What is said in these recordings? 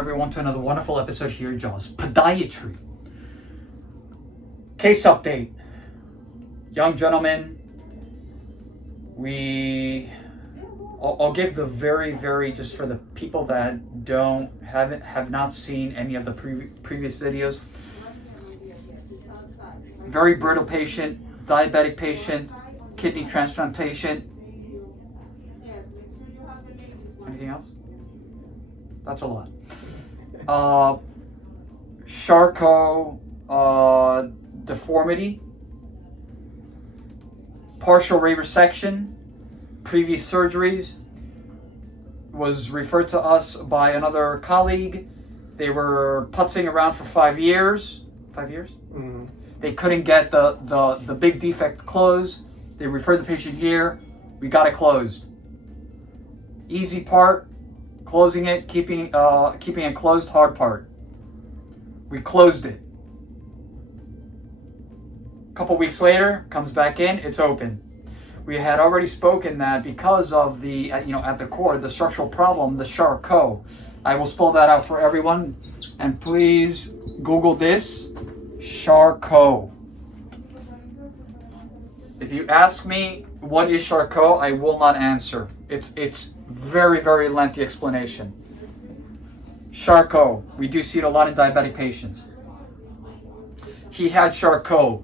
everyone to another wonderful episode here at Jaws Podiatry. Case update. Young gentleman. I'll give the very, just for the people that have not seen any of the previous videos. Very brittle patient, diabetic patient, kidney transplant patient. Anything else? That's a lot. Charcot deformity, partial resection, previous surgeries, was referred to us by another colleague. They were putzing around for 5 years. 5 years? Mm-hmm. They couldn't get the big defect closed. They referred the patient here. We got it closed. Easy part, closing it, keeping it closed. Hard part, we closed it. A couple weeks later, comes back in, it's open. We had already spoken that because of the, at the core, the structural problem, the Charcot. I will spell that out for everyone, and please Google this, Charcot. If you ask me what is Charcot, I will not answer. It's very lengthy explanation. Charcot, we do see it a lot in diabetic patients. He had Charcot.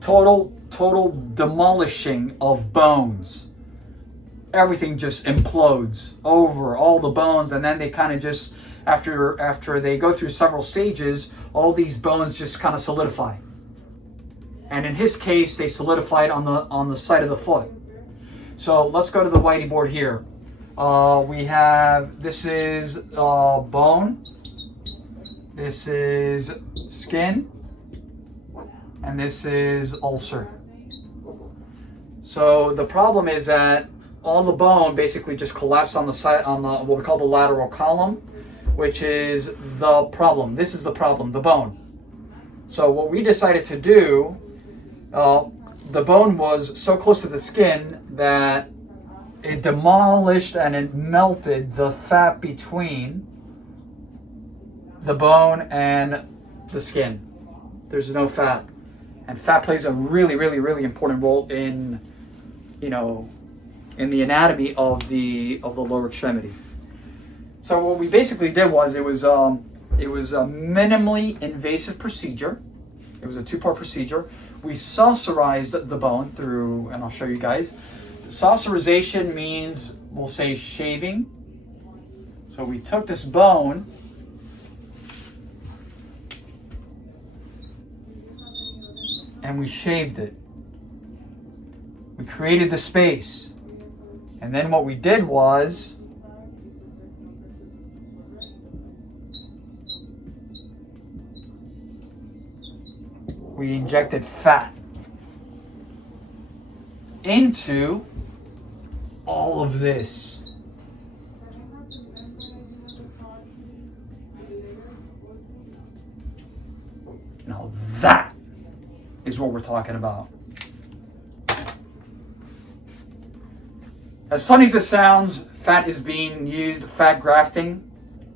Total demolishing of bones. Everything just implodes over all the bones, and then they kind of just, after they go through several stages, all these bones just kind of solidify. And in his case, they solidified on the side of the foot. So let's go to the whitey board here. This is bone, this is skin, and this is ulcer. So the problem is that all the bone basically just collapsed on the side, on the what we call the lateral column, which is the problem. This is the problem, the bone. So what we decided to do, the bone was so close to the skin that it demolished and it melted the fat between the bone and the skin. There's no fat. And fat plays a really important role in, in the anatomy of the lower extremity. So what we basically did was it was a minimally invasive procedure. It was a 2-part procedure. We saucerized the bone through, and I'll show you guys. Saucerization means, we'll say, shaving. So we took this bone, and we shaved it. We created the space. And then what we did was we injected fat into all of this. Now that is what we're talking about. As funny as it sounds, fat is being used, fat grafting.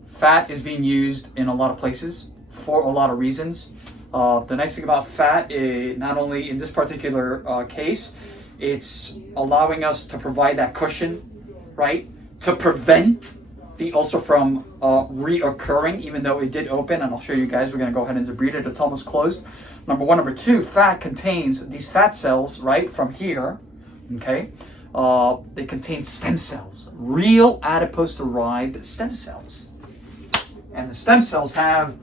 Fat is being used in a lot of places for a lot of reasons. The nice thing about fat is not only in this particular case, it's allowing us to provide that cushion, right? To prevent the ulcer from reoccurring, even though it did open, and I'll show you guys. We're gonna go ahead and debride it. It's almost closed. Number one. Number two, fat contains these fat cells, right, from here, okay? They contain stem cells, real adipose-derived stem cells. And the stem cells have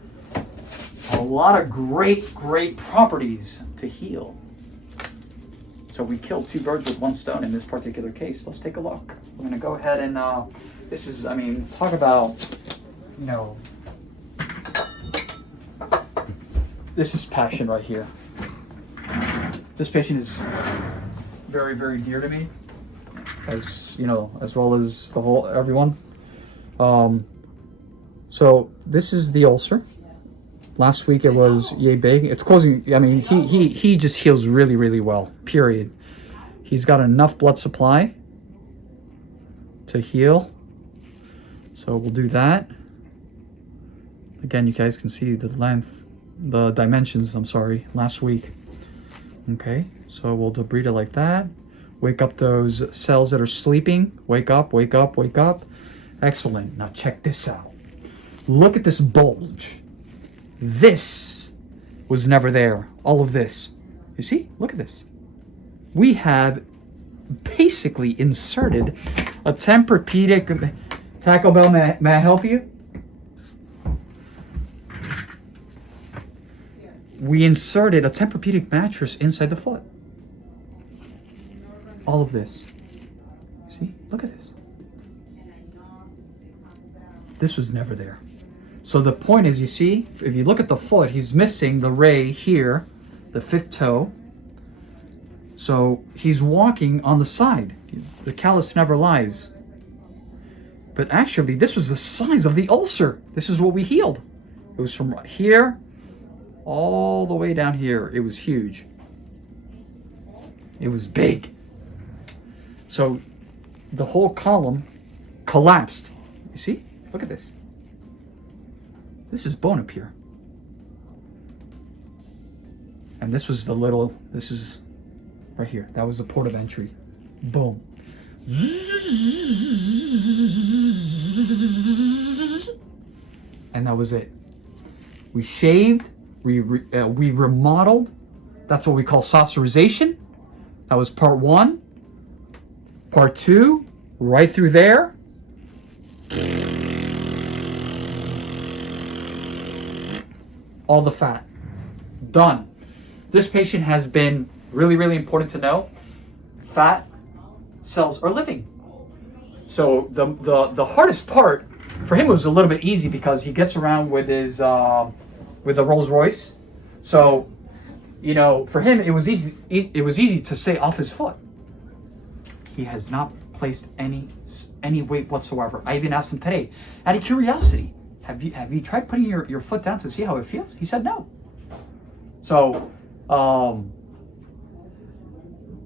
a lot of great properties to heal. So we killed 2 birds with 1 stone in this particular case. Let's take a look. We're gonna go ahead and, this is, talk about, this is passion right here. This patient is very dear to me, as well as everyone. So this is the ulcer. Last week it was yay big. It's closing. He just heals really well, period. He's got enough blood supply to heal. So we'll do that. Again, you guys can see the length, the dimensions, I'm sorry, last week. Okay, so we'll debride it like that. Wake up those cells that are sleeping. Wake up, wake up, wake up. Excellent. Now check this out. Look at this bulge. This was never there. All of this. You see? Look at this. We have basically inserted a Tempur-Pedic. Taco Bell, may I help you? We inserted a Tempur-Pedic mattress inside the foot. All of this. See? Look at this. This was never there. So the point is, you see, if you look at the foot, he's missing the ray here, the fifth toe. So he's walking on the side. The callus never lies. But actually, this was the size of the ulcer. This is what we healed. It was from here all the way down here. It was huge. It was big. So the whole column collapsed. You see? Look at this. This is bone up here. And this was the little, this is right here. That was the port of entry. Boom. And that was it. We shaved, we remodeled. That's what we call saucerization. That was part 1. Part 2, right through there. All the fat. Done. This patient has been really, really important to know. Fat cells are living. So the hardest part for him was a little bit easy because he gets around with his with the Rolls Royce. So, you know, for him it was easy. It was easy to stay off his foot. He has not placed any weight whatsoever. I even asked him today, out of curiosity, have you tried putting your foot down to see how it feels? He said no. So,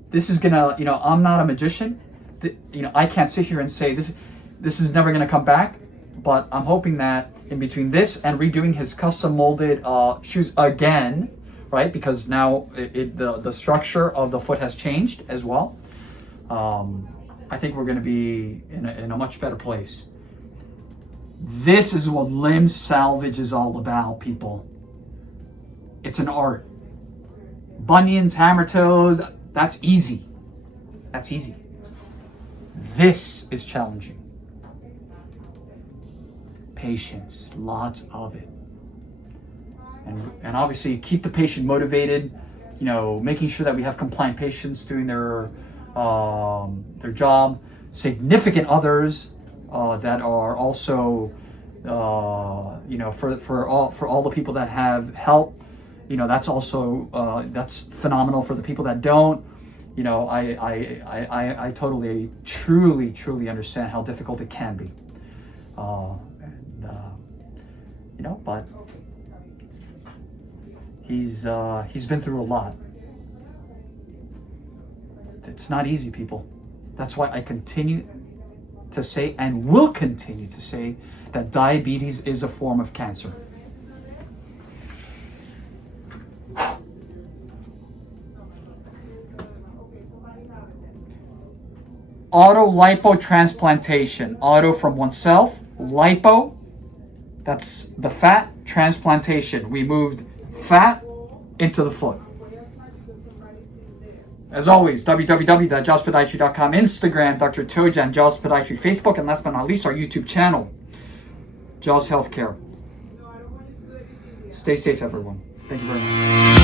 this is gonna, you know, I'm not a magician. You know, I can't sit here and say this is never gonna come back. But I'm hoping that in between this and redoing his custom molded shoes again, right? Because now the structure of the foot has changed as well. I think we're going to be in a much better place. This is what limb salvage is all about, people. It's an art. Bunions, hammer toes, that's easy. That's easy. This is challenging. Patience, lots of it. And obviously keep the patient motivated, you know, making sure that we have compliant patients doing their job, significant others that are also, you know, for all the people that have help, you know, that's also that's phenomenal. For the people that don't, you know, I totally, truly understand how difficult it can be, you know, but he's been through a lot. It's not easy, people. That's why I continue to say and will continue to say that diabetes is a form of cancer. Auto lipo transplantation. Auto from oneself. Lipo, that's the fat. Transplantation. We moved fat into the foot. As always, www.jawspodiatry.com, Instagram, Dr. Tojan, Jaws Podiatry, Facebook, and last but not least, our YouTube channel, Jaws Healthcare. Stay safe, everyone. Thank you very much.